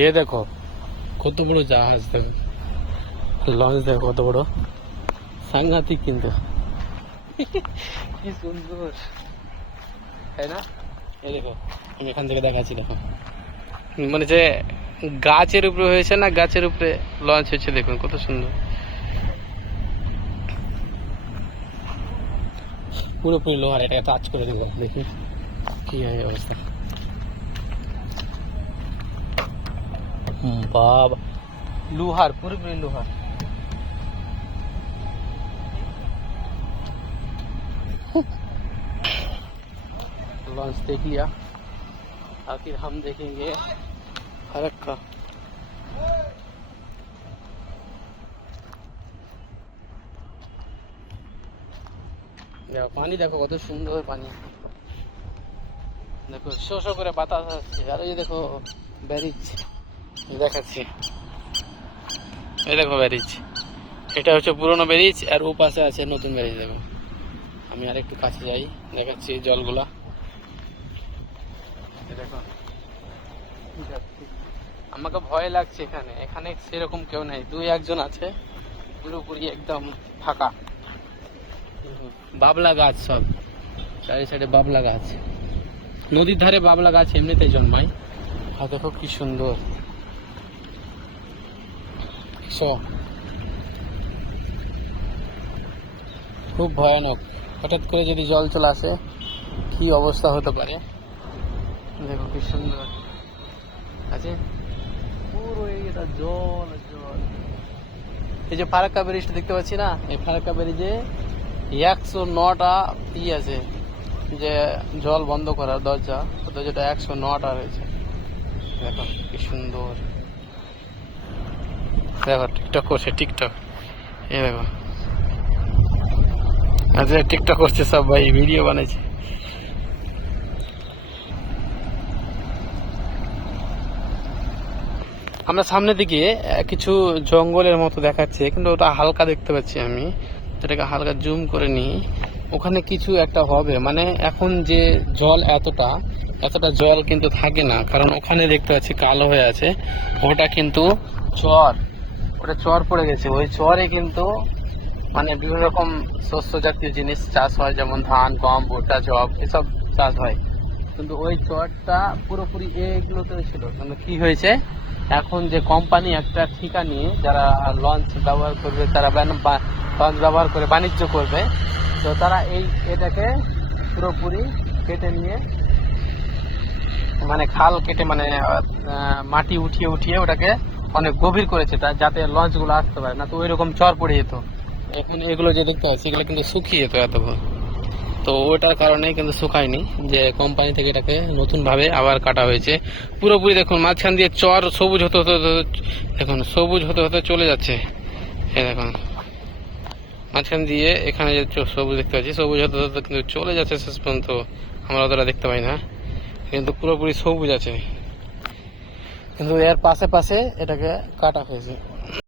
ये देखो কত বড় জাহাজ, দেখো লঞ্চ, দেখো কত বড়, সাংঘাতিক কিন্তু কি সুন্দর, তাই না? এই দেখো আমি এখান থেকে দেখাচ্ছি, দেখো মানে যে গাছের উপরে হয়েছে না, গাছের উপরে লঞ্চ হয়েছে, দেখুন কত সুন্দর, পুরোপুরি লোহার। এটা টাচ করে দেবো, দেখি কি হয় অবস্থা। বাবা, लोहार, पूरी लोहार। लॉन्च देख लिया, आखिर हम देखेंगे फरक्का। देखो पानी, देखो कत सुंदर पानी, देखो शो शो करे बातास आछे। আর এই দেখো ব্যারিজ দেখাচ্ছি, এই দেখো ব্যারিজ, এটা হচ্ছে পুরনো ব্যারিজ আর ও পাশে আছে নতুন ব্যারিজ। দেখো আমি আর একটু কাছে যাই, দেখাচ্ছি জলগুলা। দেখো আমাকে ভয় লাগছে, এখানে এখানে সেরকম কেউ নেই, দুই একজন আছে, পুরোপুরি একদম ফাঁকা। বাবলা গাছ সব চারি সাইডে, বাবলা গাছ, নদীর ধারে বাবলা গাছ এমনিতেই জন্মায়। আর দেখো কি সুন্দর, খুব ভয়ানক, হঠাৎ করে যদি জল চলে আসে কি অবস্থা হতে পারে। দেখো কি সুন্দর আছে, পুরো এটা জল জল। এই যে ফারাক্কা ব্রিজটা দেখতে পাচ্ছি না, এই ফারাক্কা ব্রিজে 109টা ই আছে, যে জল বন্ধ করার দরজা, দরজাটা 109টা রয়েছে। দেখো কি সুন্দর, দেখো টিকটক করছে, টিকটক, এই দেখো আচ্ছা টিকটক করছে সব, ভাই ভিডিও বানাইছে। আমরা সামনের দিকে কিছু জঙ্গলের মতো দেখাচ্ছে, কিন্তু ওটা হালকা দেখতে পাচ্ছি আমি, এটাকে হালকা জুম করে নিই। ওখানে কিছু একটা হবে, মানে এখন যে জল এতটা জল কিন্তু থাকে না, কারণ ওখানে দেখতে পাচ্ছি কালো হয়ে আছে, ওটা কিন্তু চর, ওটা চর পড়ে গেছে। ওই চরে কিন্তু মানে বিভিন্ন রকম শস্য জাতীয় জিনিস চাষ হয়, যেমন ধান, গম, ভুট্টা, জব, এসব চাষ হয়। কিন্তু ওই চরটা পুরোপুরি এগুলোতে ছিল, কিন্তু কি হয়েছে, এখন যে কোম্পানি একটা ঠিকা নিয়ে যারা লঞ্চ ব্যবহার করবে, তারা লঞ্চ ব্যবহার করে বাণিজ্য করবে, তো তারা এটাকে পুরোপুরি কেটে নিয়ে, মানে খাল কেটে, মানে মাটি উঠিয়ে উঠিয়ে ওটাকে অনেক গভীর করেছে, যাতে লঞ্চগুলো আসতে পারে না, তো ওই রকম চর পড়ে যেত। এখন এগুলো যে দেখতে পাচ্ছি, এগুলো কিন্তু শুকিয়ে যেত এতক্ষণ, তো ওটার কারণেই কিন্তু শুকায়নি, যে কোম্পানি থেকে এটাকে নতুন ভাবে আবার কাটা হয়েছে। পুরোপুরি দেখুন মাঝখান দিয়ে চর সবুজ হতে হতে, দেখুন সবুজ হতে হতে চলে যাচ্ছে, এই দেখুন মাঝখান দিয়ে এখানে যে সবুজ দেখতে পাচ্ছি, সবুজ হতে হতে কিন্তু চলে যাচ্ছে শেষ পর্যন্ত, আমরা ওটা দেখতে পাই না, কিন্তু পুরোপুরি সবুজ আছে, কিন্তু এর পাশে পাশে এটাকে কাটা হয়েছে।